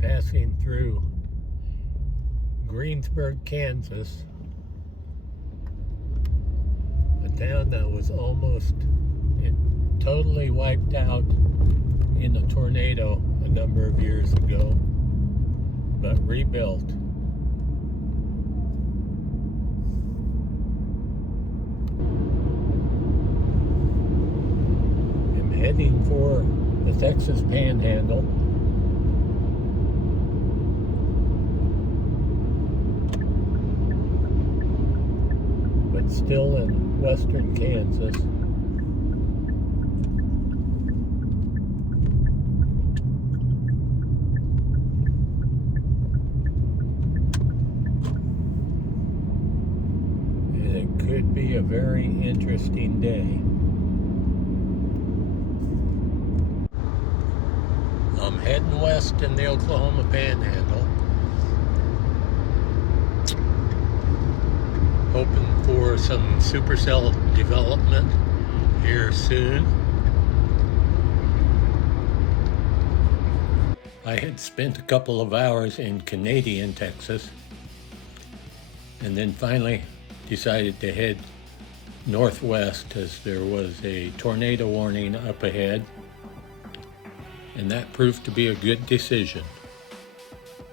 passing through Greensburg, Kansas, a town that was almost totally wiped out in a tornado a number of years ago, but rebuilt. I'm heading for the Texas Panhandle. But still in western Kansas. And it could be a very interesting day. I'm heading west in the Oklahoma Panhandle, hoping for some supercell development here soon. I had spent a couple of hours in Canadian, Texas, and then finally decided to head northwest as there was a tornado warning up ahead, and that proved to be a good decision.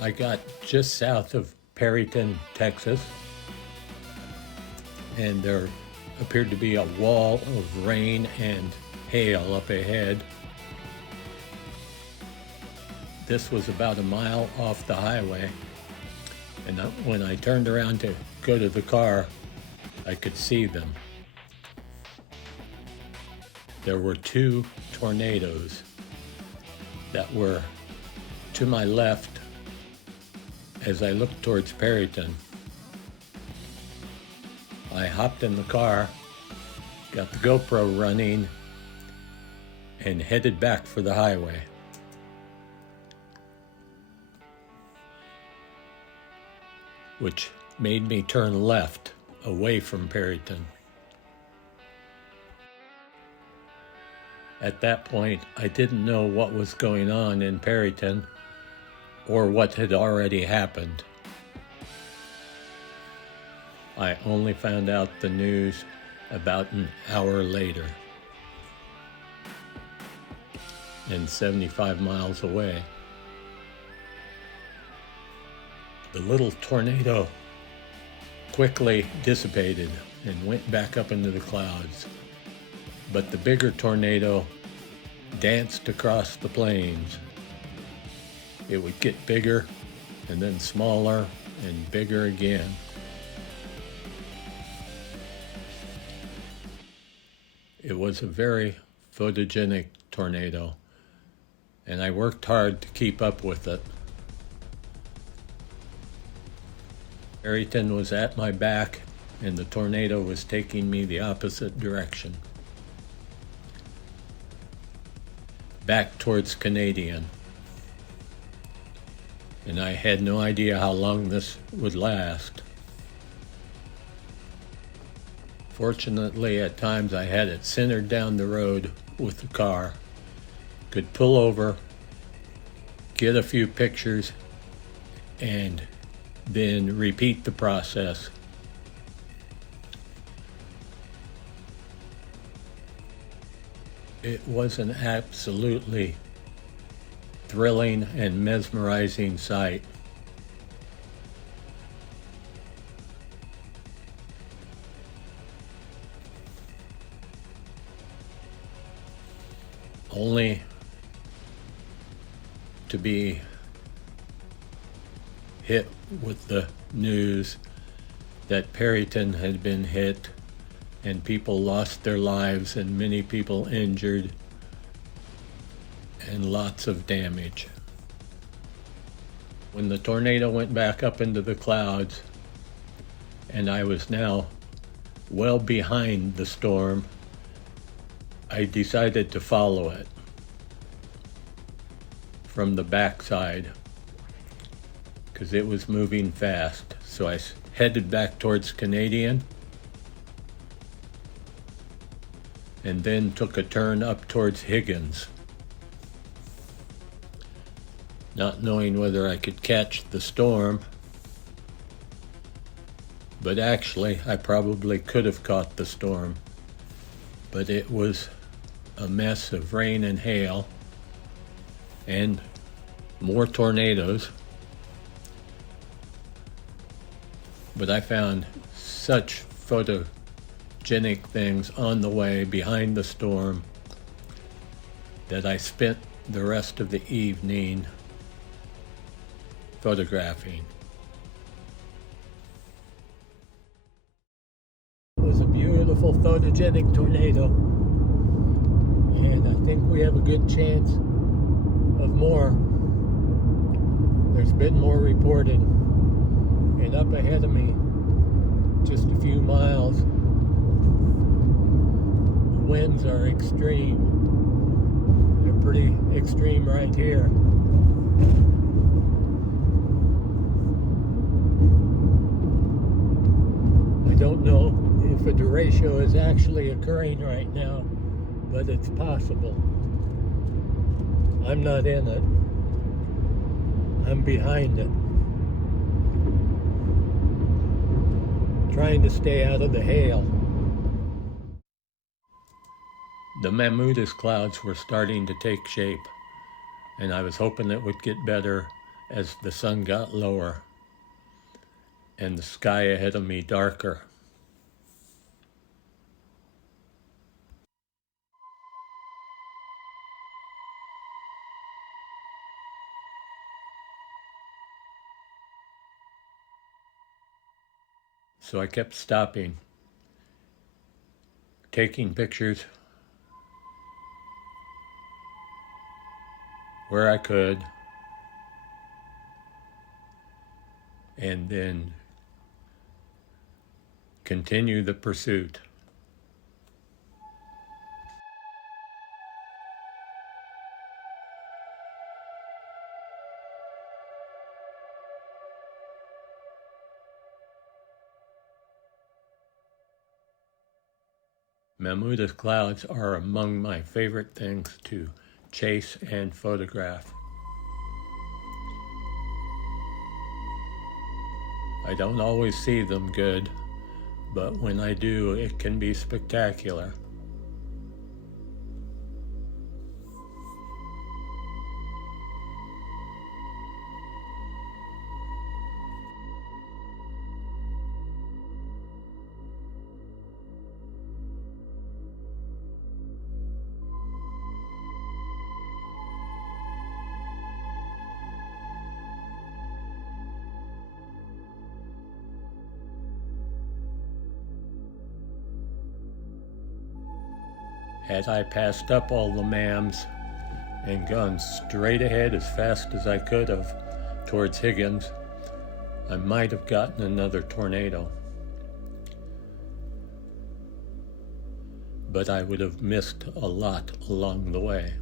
I got just south of Perryton, Texas, and there appeared to be a wall of rain and hail up ahead. This was about a mile off the highway, and when I turned around to go to the car, I could see them. There were two tornadoes that were to my left as I looked towards Perryton. I hopped in the car, got the GoPro running, and headed back for the highway. Which made me turn left away from Perryton. At that point, I didn't know what was going on in Perryton or what had already happened. I only found out the news about an hour later, and 75 miles away. The little tornado quickly dissipated and went back up into the clouds, but the bigger tornado danced across the plains. It would get bigger and then smaller and bigger again. It was a very photogenic tornado, and I worked hard to keep up with it. Perryton was at my back, and the tornado was taking me the opposite direction, back towards Canadian. And I had no idea how long this would last. Fortunately, at times I had it centered down the road with the car, could pull over, get a few pictures, and then repeat the process. It was an absolutely thrilling and mesmerizing sight. Only to be hit with the news that Perryton had been hit and people lost their lives and many people injured and lots of damage. When the tornado went back up into the clouds and I was now well behind the storm, I decided to follow it from the backside because it was moving fast. So I headed back towards Canadian and then took a turn up towards Higgins. not knowing whether I could catch the storm. But actually, I probably could have caught the storm. But it was a mess of rain and hail and more tornadoes. But I found such photogenic things on the way behind the storm that I spent the rest of the evening photographing. It was a beautiful photogenic tornado, and I think we have a good chance of more. There's been more reported, and up ahead of me, just a few miles, the winds are extreme. They're pretty extreme right here. I don't know if a derecho is actually occurring right now, but it's possible. I'm not in it. I'm behind it, trying to stay out of the hail. The mammotus clouds were starting to take shape, and I was hoping it would get better as the sun got lower and the sky ahead of me darker. So I kept stopping, taking pictures where I could, and then continue the pursuit. Mammotus clouds are among my favorite things to chase and photograph. I don't always see them good, but when I do, it can be spectacular. Had I passed up all the mams and gone straight ahead as fast as I could have towards Higgins, I might have gotten another tornado. But I would have missed a lot along the way.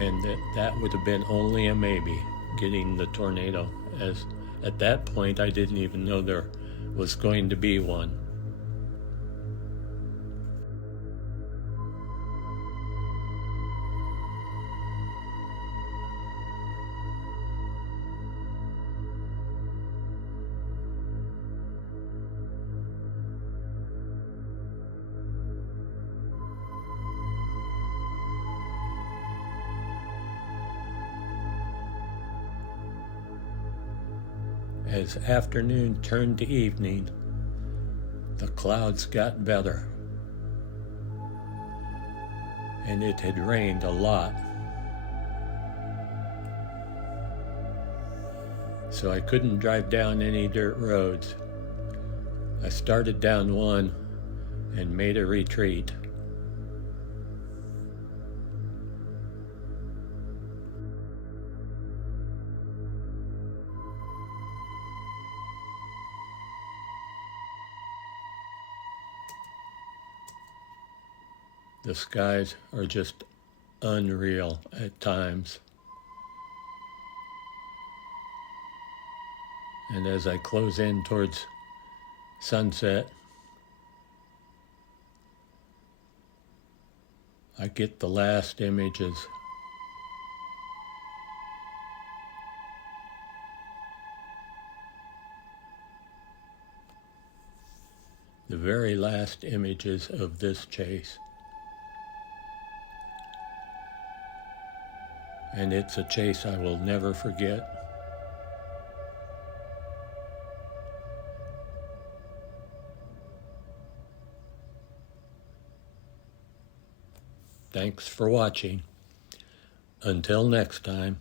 And that would have been only a maybe, getting the tornado, as at that point I didn't even know there was going to be one. As afternoon turned to evening, the clouds got better, and it had rained a lot. So I couldn't drive down any dirt roads. I started down one and made a retreat. The skies are just unreal at times. And as I close in towards sunset, I get the last images the very last images of this chase. And it's a chase I will never forget. Thanks for watching. Until next time.